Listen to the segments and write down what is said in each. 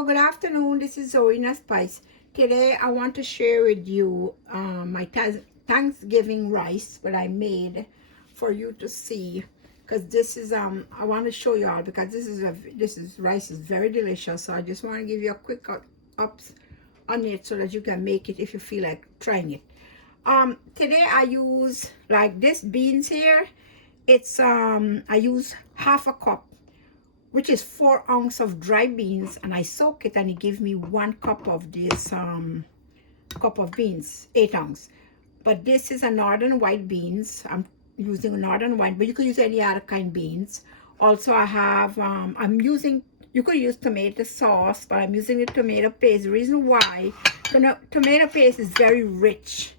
Hello, good afternoon. This is Zorina Spice. Today I want to share with you my Thanksgiving rice that I made for you to see. Because this is I want to show you all because this rice is very delicious. So I just want to give you a quick ups on it so that you can make it if you feel like trying it. Today I use like this beans here. It's I use half a cup, which is 4 ounces of dry beans, and I soak it and it gives me 1 cup of this cup of beans, 8 ounce. But this is a northern white beans. I'm using northern white, but you could use any other kind beans. Also I have you could use tomato sauce, but I'm using the tomato paste. The reason why, tomato paste is very rich,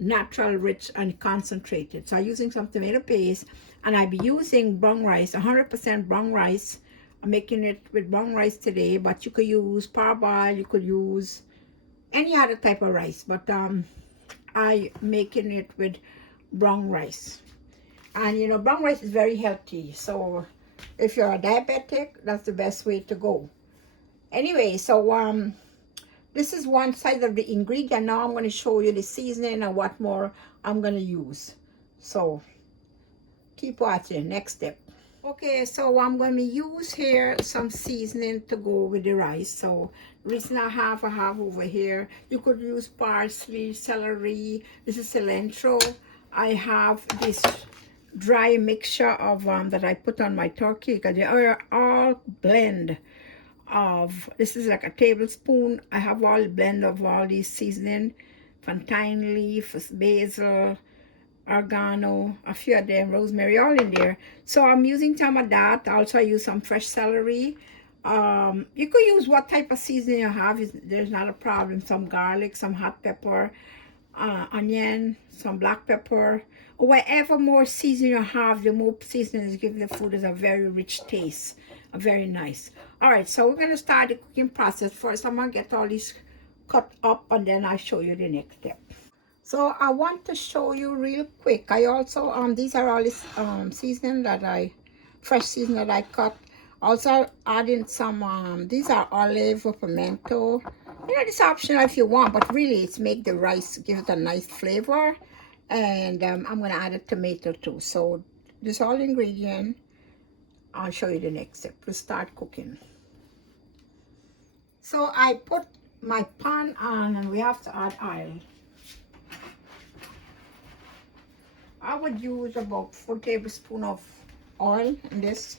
natural, rich and concentrated. So I'm using some tomato paste, and I'll be using brown rice, 100% brown rice. I'm making it with brown rice today, but you could use parboiled, you could use any other type of rice, but I making it with brown rice. And you know, brown rice is very healthy, so if you're a diabetic, that's the best way to go. Anyway, so this is one side of the ingredient. Now I'm going to show you the seasoning and what more I'm going to use. So keep watching. Next step. Okay, so I'm going to use here some seasoning to go with the rice. So the reason I have over here, you could use parsley, celery. This is cilantro. I have this dry mixture of that I put on my turkey because they are all blend of, this is like a tablespoon. I have all blend of all these seasoning from thyme leaf, basil, oregano, a few of them, rosemary, all in there. So I'm using some of that. Also I use some fresh celery. You could use what type of seasoning you have. There's not a problem. Some garlic, some hot pepper, onion, some black pepper. Whatever more seasoning you have, the more seasoning give the food is a very rich taste, very nice. All right, so we're gonna start the cooking process. First I'm gonna get all these cut up, and then I'll show you the next step. So I want to show you real quick. I also these are all this seasoning that fresh seasoning that I cut. Also adding some these are olive or pimento. You know, it's optional if you want, but really it's make the rice, give it a nice flavor. And I'm gonna add a tomato too. So this all ingredient. I'll show you the next step to start cooking. So I put my pan on, and we have to add oil. I would use about 4 tablespoons of oil in this.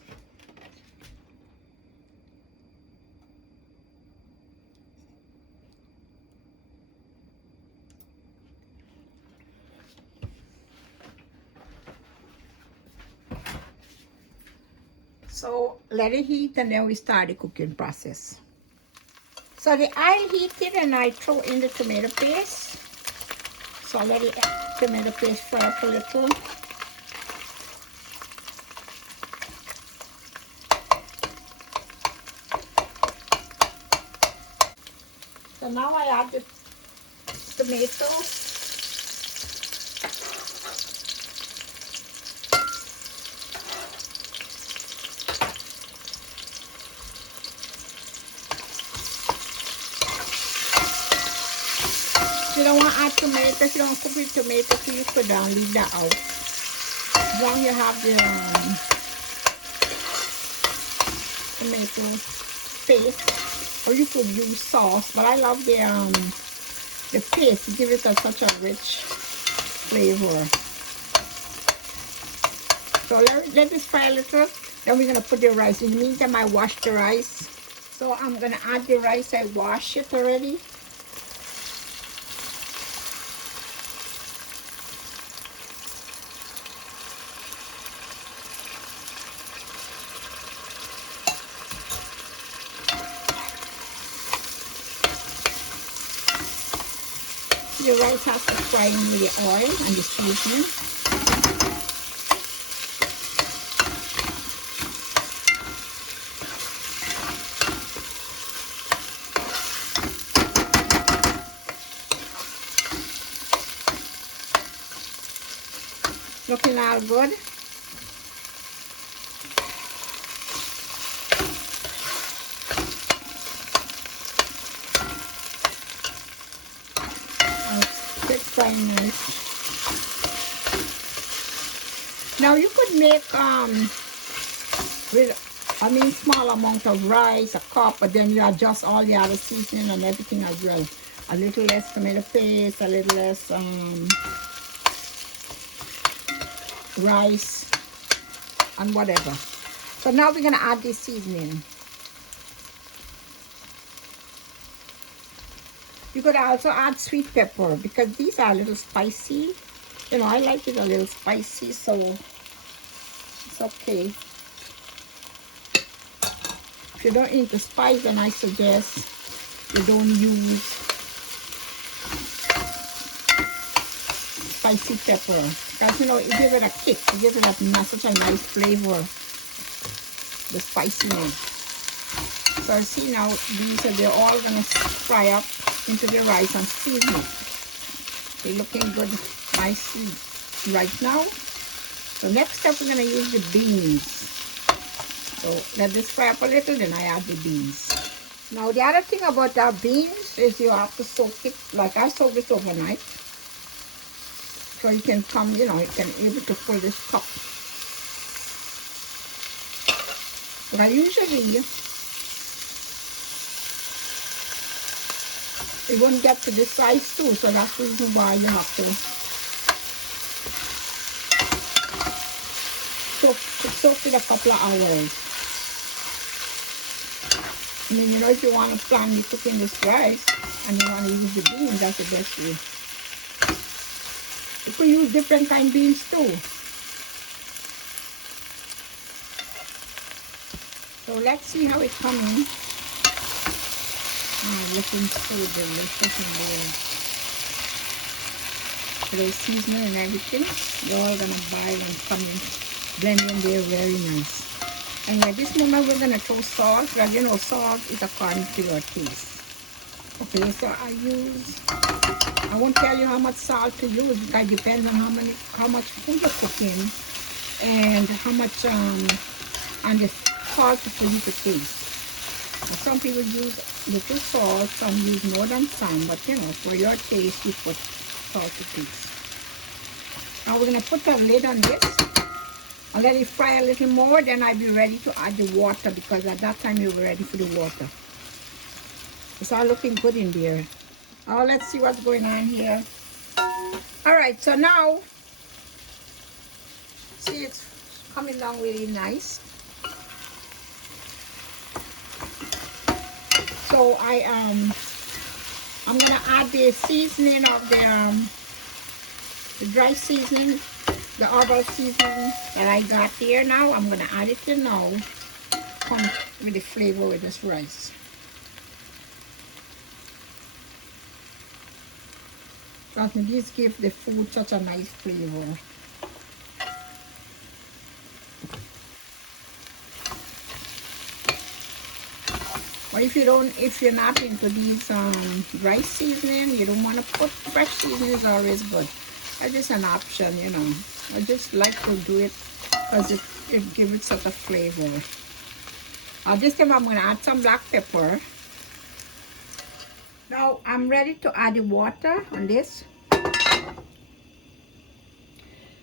So let it heat, and then we start the cooking process. So the oil heated, and I throw in the tomato paste. So I let the tomato paste fry up a little. So now I add the tomatoes. If you don't want to add tomato, if you don't cook with tomato, you could leave that out. As long as you have the tomato paste, or you could use sauce. But I love the paste to give it such a rich flavor. So let this fry a little. Then we're gonna put the rice. In the meantime, I wash the rice. So I'm gonna add the rice. I wash it already. The rice has to fry in with the oil and the seasoning. Looking all good. frying nice. Now you could make with small amount of rice, a cup, but then you adjust all the other seasoning and everything as well. A little less tomato paste, a little less rice, and whatever. So now we're gonna add this seasoning. You could also add sweet pepper because these are a little spicy. You know, I like it a little spicy, so it's okay. If you don't eat the spice, then I suggest you don't use spicy pepper. Because, you know, it gives it a kick. It gives it such a nice flavor, the spiciness. So see now, they're all going to fry up into the rice and season it. They're looking good, nicely right now. So next step, we're going to use the beans. So let this fry up a little, then I add the beans. Now the other thing about our beans is you have to soak it, like I soaked it overnight. So you can come, you know, you can able to pull this cup. But I usually, it won't get to this size too, so that's the reason why you have to soak it a couple of hours. I mean, you know, if you want to plan to cook in this rice and you want to use the beans, that's the best way. You could use different kind of beans too. So let's see how it's coming. Oh, looking so delicious in there. The seasoning and everything, they're all gonna boil and come in, blend in there very nice. And at this moment, we're gonna throw salt. Well, you know, salt is according to your taste. Okay, so I won't tell you how much salt to use because it depends on how much food you're cooking and how much and the salt for you to taste. Now, some people use little salt, some use more than some, but you know, for your taste, you put salt to taste. Now we're gonna put a lid on this. I'll let it fry a little more, then I'll be ready to add the water because at that time you'll be ready for the water. It's all looking good in there. Oh, let's see what's going on here. All right, so now, see it's coming along really nice. So I'm gonna add the seasoning of the dry seasoning, the herbal seasoning that I got there now. I'm gonna add it in now. Come with the flavor with this rice. Trust me, this gives the food such a nice flavor. But if you're not into these rice seasoning, you don't want to put fresh seasoning is always good. It's just an option, you know. I just like to do it because it gives it such a flavor. This time I'm going to add some black pepper. Now I'm ready to add the water on this.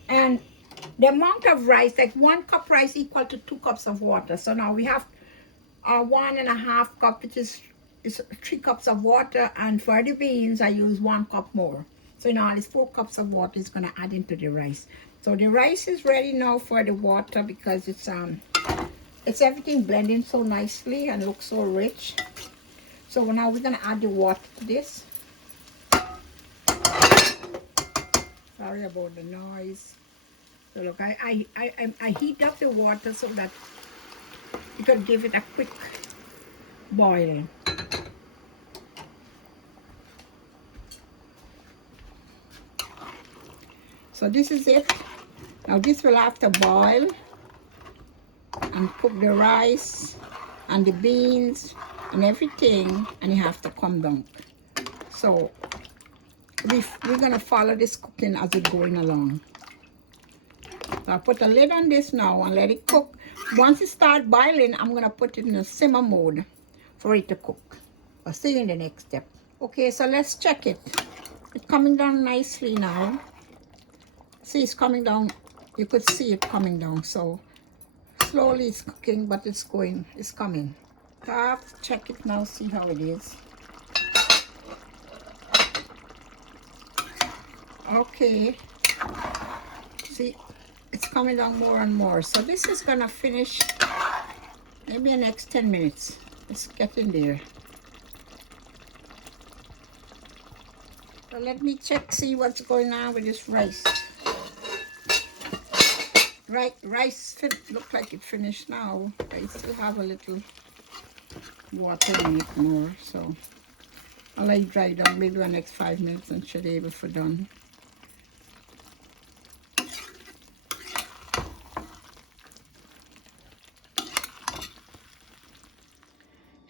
And the amount of rice, like 1 cup rice equal to 2 cups of water. So now we have 1.5 cup, which is 3 cups of water, and for the beans I use 1 cup more. So now it's 4 cups of water is going to add into the rice. So the rice is ready now for the water because it's everything blending so nicely and looks so rich. So now we're going to add the water to this. Sorry about the noise. So look, I heat up the water so that you can give it a quick boil. So this is it. Now this will have to boil and cook the rice and the beans and everything, and you have to come down. So we're gonna follow this cooking as it's going along. So I put a lid on this now and let it cook. Once it starts boiling, I'm gonna put it in a simmer mode for it to cook. I'll see you in the next step. Okay, so let's check it. It's coming down nicely now. See, it's coming down. You could see it coming down. So slowly it's cooking, but it's going, it's coming. So I have to check it now, see how it is. Okay. See, it's coming down more and more. So this is gonna finish maybe the next 10 minutes. It's getting there. So let me check, see what's going on with this rice. Rice look like it finished now. I still have a little water in it more, so I'll let it dry down maybe the next 5 minutes and should be able for done.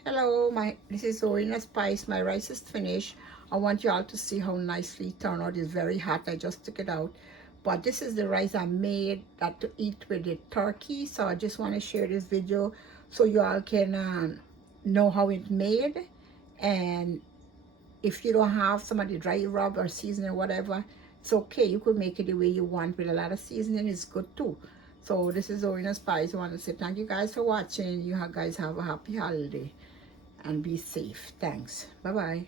Hello, this is Orina Spice. My rice is finished. I want you all to see how nicely it turned out. It's very hot. I just took it out. But this is the rice I made that to eat with the turkey. So I just want to share this video so you all can know how it's made. And if you don't have somebody dry rub or season or whatever, it's okay. You could make it the way you want with a lot of seasoning. It's good too. So this is Orina Spice. I want to say thank you guys for watching. You guys have a happy holiday and be safe. Thanks. Bye-bye.